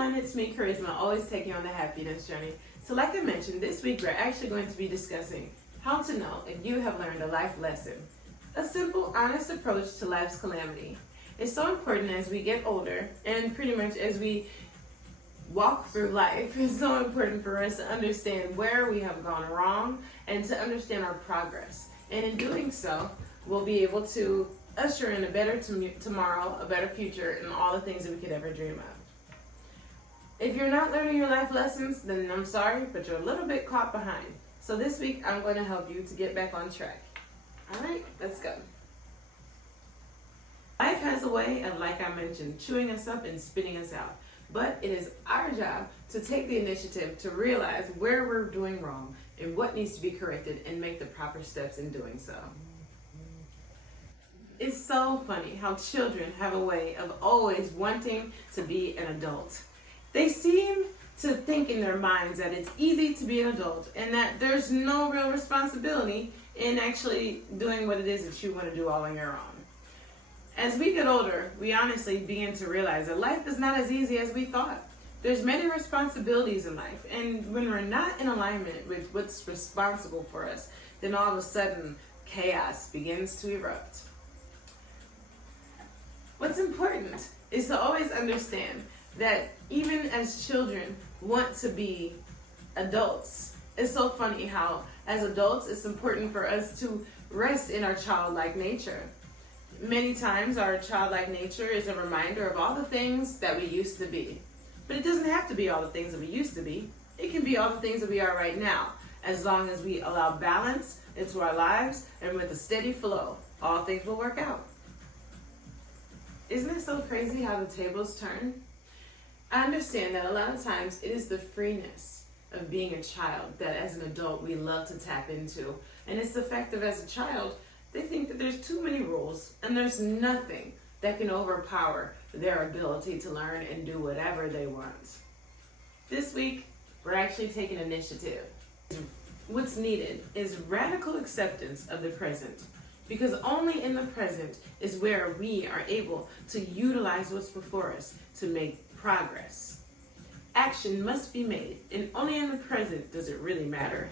everyone, it's me, Charisma, always taking you on the happiness journey. So like I mentioned, this week we're actually going to be discussing how to know if you have learned a life lesson. A simple, honest approach to life's calamity. It's so important as we get older and pretty much as we walk through life. It's so important for us to understand where we have gone wrong and to understand our progress. And in doing so, we'll be able to usher in a better tomorrow, a better future, and all the things that we could ever dream of. If you're not learning your life lessons, then I'm sorry, but you're a little bit caught behind. So this week, I'm going to help you to get back on track. All right, let's go. Life has a way of, like I mentioned, chewing us up and spitting us out. But it is our job to take the initiative to realize where we're doing wrong and what needs to be corrected and make the proper steps in doing so. It's so funny how children have a way of always wanting to be an adult. They seem to think in their minds that it's easy to be an adult and that there's no real responsibility in actually doing what it is that you want to do all on your own. As we get older, we honestly begin to realize that life is not as easy as we thought. There's many responsibilities in life, and when we're not in alignment with what's responsible for us, then all of a sudden chaos begins to erupt. What's important is to always understand that even as children want to be adults, it's so funny how as adults it's important for us to rest in our childlike nature. Many times our childlike nature is a reminder of all the things that we used to be. But it doesn't have to be all the things that we used to be. It can be all the things that we are right now, as long as we allow balance into our lives and with a steady flow, all things will work out. Isn't it so crazy how the tables turn? I understand that a lot of times it is the freeness of being a child that as an adult we love to tap into. And it's the fact that as a child, they think that there's too many rules and there's nothing that can overpower their ability to learn and do whatever they want. This week, we're actually taking initiative. What's needed is radical acceptance of the present, because only in the present is where we are able to utilize what's before us to make progress. Action must be made, and only in the present does it really matter.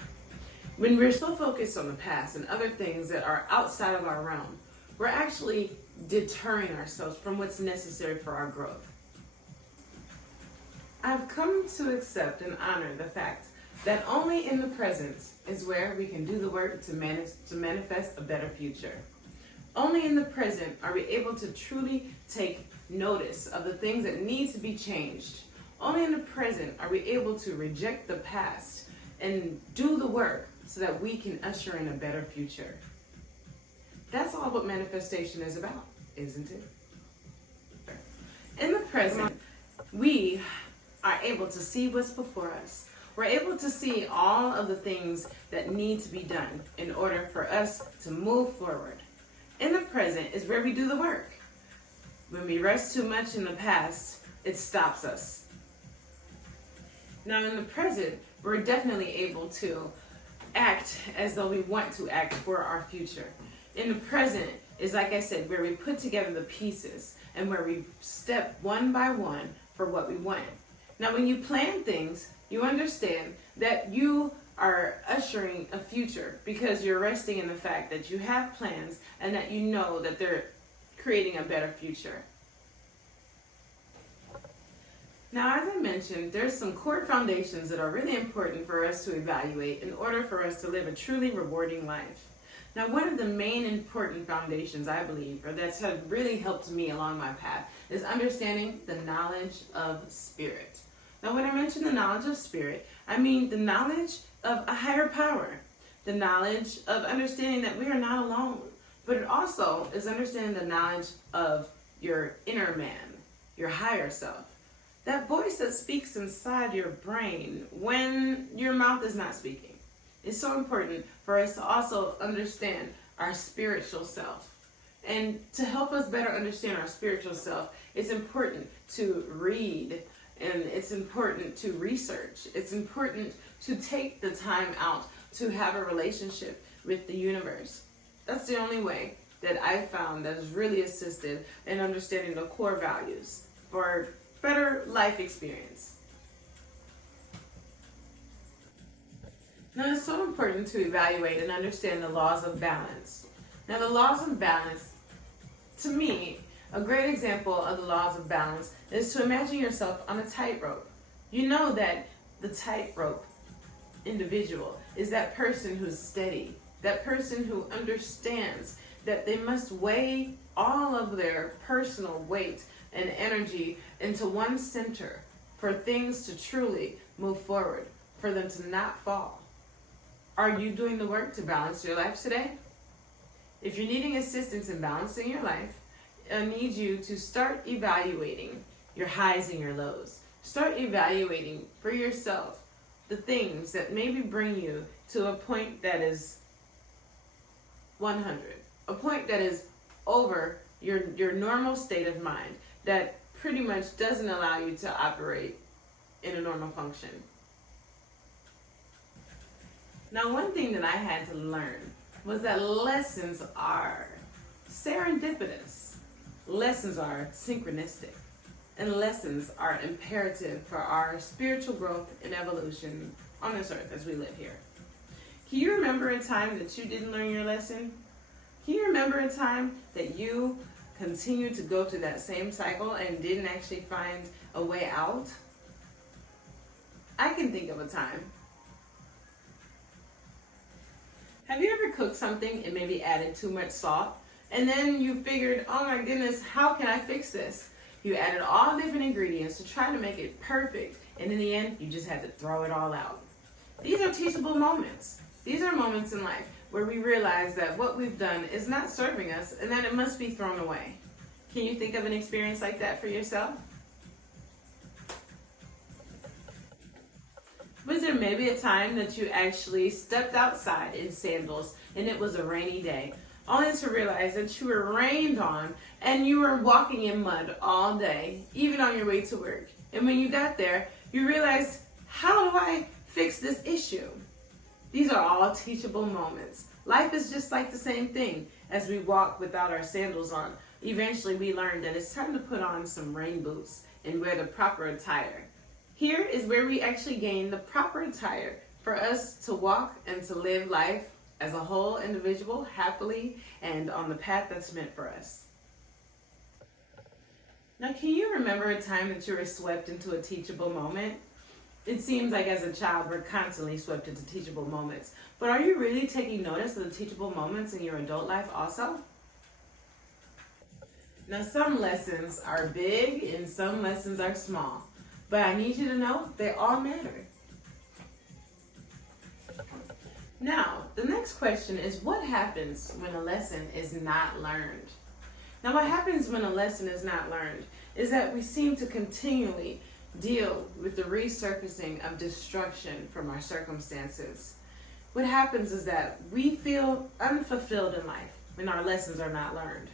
When we're so focused on the past and other things that are outside of our realm, we're actually deterring ourselves from what's necessary for our growth. I've come to accept and honor the fact that only in the present is where we can do the work to manifest a better future. Only in the present are we able to truly take notice of the things that need to be changed. Only in the present are we able to reject the past and do the work so that we can usher in a better future. That's all what manifestation is about, isn't it? In the present, we are able to see what's before us. We're able to see all of the things that need to be done in order for us to move forward. In the present is where we do the work. When we rest too much in the past, it stops us. Now in the present, we're definitely able to act as though we want to act for our future. In the present is, like I said, where we put together the pieces and where we step one by one for what we want. Now, when you plan things, you understand that you are ushering a future because you're resting in the fact that you have plans and that you know that they're creating a better future. Now, as I mentioned, there's some core foundations that are really important for us to evaluate in order for us to live a truly rewarding life. Now, one of the main important foundations, I believe, or that's really helped me along my path, is understanding the knowledge of spirit. Now, when I mention the knowledge of spirit, I mean the knowledge of a higher power, the knowledge of understanding that we are not alone, but it also is understanding the knowledge of your inner man, your higher self. That voice that speaks inside your brain when your mouth is not speaking. It's so important for us to also understand our spiritual self. And to help us better understand our spiritual self, it's important to read and it's important to research. It's important to take the time out to have a relationship with the universe. That's the only way that I've found that has really assisted in understanding the core values for better life experience. Now, it's so important to evaluate and understand the laws of balance. Now, the laws of balance, to me, a great example of the laws of balance is to imagine yourself on a tightrope. You know that the tightrope individual is that person who's steady, that person who understands that they must weigh all of their personal weight and energy into one center for things to truly move forward, for them to not fall. Are you doing the work to balance your life today? If you're needing assistance in balancing your life, I need you to start evaluating your highs and your lows. Start evaluating for yourself the things that maybe bring you to a point that is 100, a point that is over your normal state of mind, that pretty much doesn't allow you to operate in a normal function. Now, one thing that I had to learn was that lessons are serendipitous. Lessons are synchronistic. And lessons are imperative for our spiritual growth and evolution on this earth as we live here. Can you remember a time that you didn't learn your lesson? Can you remember a time that you continued to go through that same cycle and didn't actually find a way out? I can think of a time. Have you ever cooked something and maybe added too much salt? And then you figured, oh my goodness, how can I fix this? You added all different ingredients to try to make it perfect. And in the end, you just had to throw it all out. These are teachable moments. These are moments in life where we realize that what we've done is not serving us and that it must be thrown away. Can you think of an experience like that for yourself? Was there maybe a time that you actually stepped outside in sandals and it was a rainy day, only to realize that you were rained on and you were walking in mud all day, even on your way to work? And when you got there, you realized, how do I fix this issue? These are all teachable moments. Life is just like the same thing. As we walk without our sandals on, eventually we learn that it's time to put on some rain boots and wear the proper attire. Here is where we actually gain the proper attire for us to walk and to live life as a whole individual, happily, and on the path that's meant for us. Now, can you remember a time that you were swept into a teachable moment? It seems like as a child, we're constantly swept into teachable moments. But are you really taking notice of the teachable moments in your adult life also? Now, some lessons are big and some lessons are small. But I need you to know they all matter. Now, the next question is, what happens when a lesson is not learned? Now, what happens when a lesson is not learned is that we seem to continually deal with the resurfacing of destruction from our circumstances. What happens is that we feel unfulfilled in life when our lessons are not learned.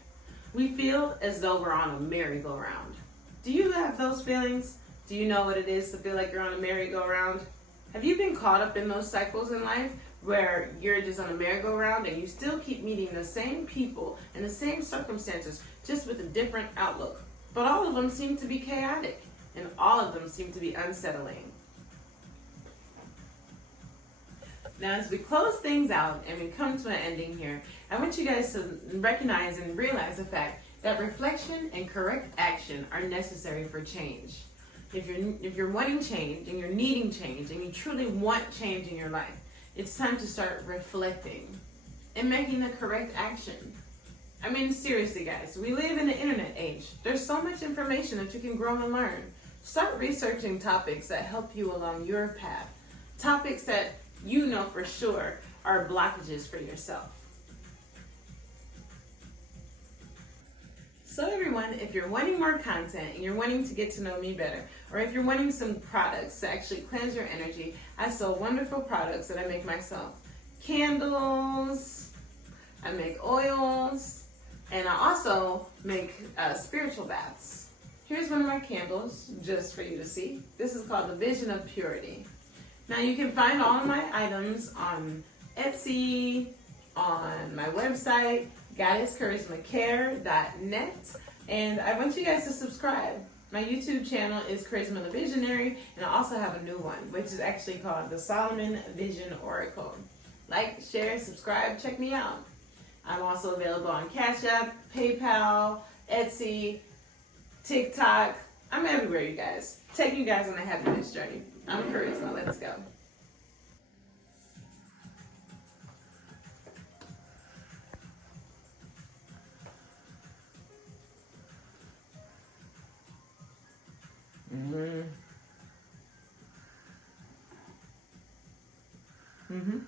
We feel as though we're on a merry-go-round. Do you have those feelings? Do you know what it is to feel like you're on a merry-go-round? Have you been caught up in those cycles in life where you're just on a merry-go-round and you still keep meeting the same people and the same circumstances, just with a different outlook? But all of them seem to be chaotic, and all of them seem to be unsettling. Now, as we close things out and we come to an ending here, I want you guys to recognize and realize the fact that reflection and correct action are necessary for change. If you're wanting change and you're needing change and you truly want change in your life, it's time to start reflecting and making the correct action. I mean, seriously, guys, we live in the internet age. There's so much information that you can grow and learn. Start researching topics that help you along your path. Topics that you know for sure are blockages for yourself. So everyone, if you're wanting more content and you're wanting to get to know me better, or if you're wanting some products to actually cleanse your energy, I sell wonderful products that I make myself. Candles, I make oils, and I also make spiritual baths. Here's one of my candles, just for you to see. This is called the Vision of Purity. Now you can find all of my items on Etsy, on my website, goddesscharismacare.net, and I want you guys to subscribe. My YouTube channel is Charisma the Visionary, and I also have a new one, which is actually called the Solomon Vision Oracle. Like, share, subscribe, check me out. I'm also available on Cash App, PayPal, Etsy, TikTok. I'm everywhere, you guys. Taking you guys on a happiness journey. I'm Charisma. Let's go. Mm-hmm. Mm-hmm.